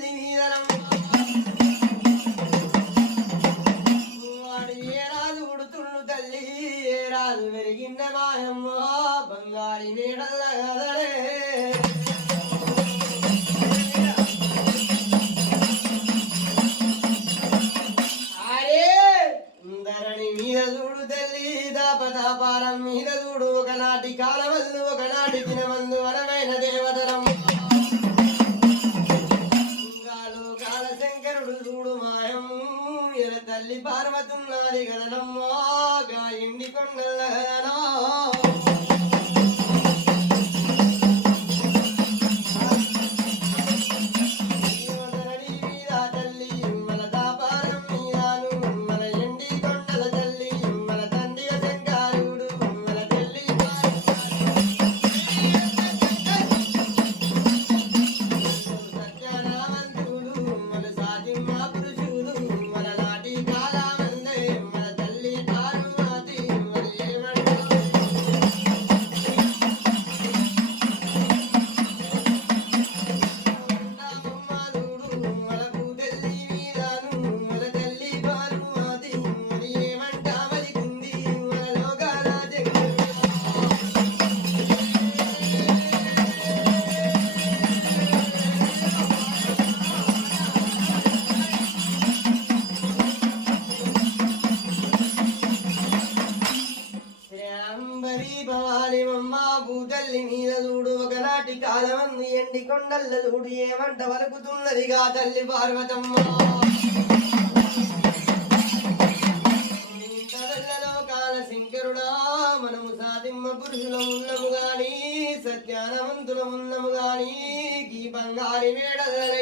తల్లి మీదనం వాడు ఏ రాజు ఉడుతుండు తల్లి ఏ రాజు పెరిగింద మాయమ్మ బంగారి నీడల్ల కదలే మీద చూడు తల్లి దాపదాపారం మీద చూడు ఒకనాటి కాలవల్లు ఒకనాటి దినమందు వరమైన దేవతరం కాల శంకరుడు చూడు మాయం ఎర తల్లి పార్వతున్నది గదనమ్మా గా ఇండి కొండలనా భూతల్లి మీద చూడు ఒకనాటి కాలమందు ఎండి కొండల్ల చూడు ఏమంట వలుకుతున్నదిగా తల్లి పార్వతమ్మ కాల శంకరుడా మనము సాధిమ్మ పురుషులమున్నము గాని సత్యానవంతులమున్నము గాని ఈ బంగారి మేడలే